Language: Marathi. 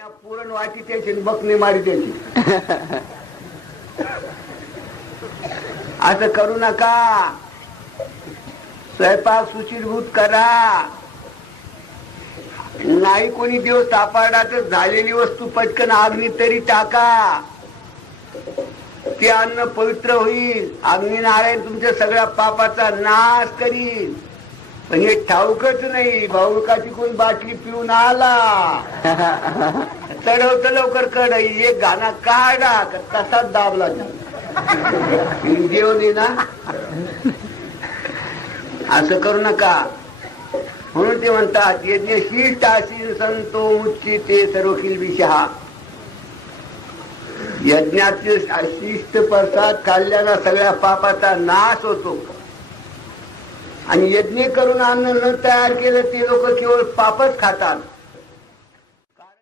पुरण वाटी त्याची बकणी मारी त्याची. असं करू नका. स्वयंपाक सुचिरभूत करा. नाही कोणी दिवस सापडला तर झालेली वस्तू पटकन अग्नी तरी टाका. ते अन्न पवित्र होईल. अग्निनारायण तुमच्या सगळ्या पापाचा नाश करील. पण हे ठाऊकच नाही भाऊकाची कोण बाटली पिऊन आला. चढवत लवकर कड एक गाणा काढा तसाच दाबला देव ना? असं करू नका. म्हणून ते म्हणतात यज्ञ शिष्ट संतो उच्ची ते सर्व विषहा. यज्ञाचे शिष्ट प्रसाद खाल्ल्याला सगळ्या पापाचा नाश होतो. आणि यज्ञ करून अन्न न तयार केलं ते लोक केवळ पापच खातात.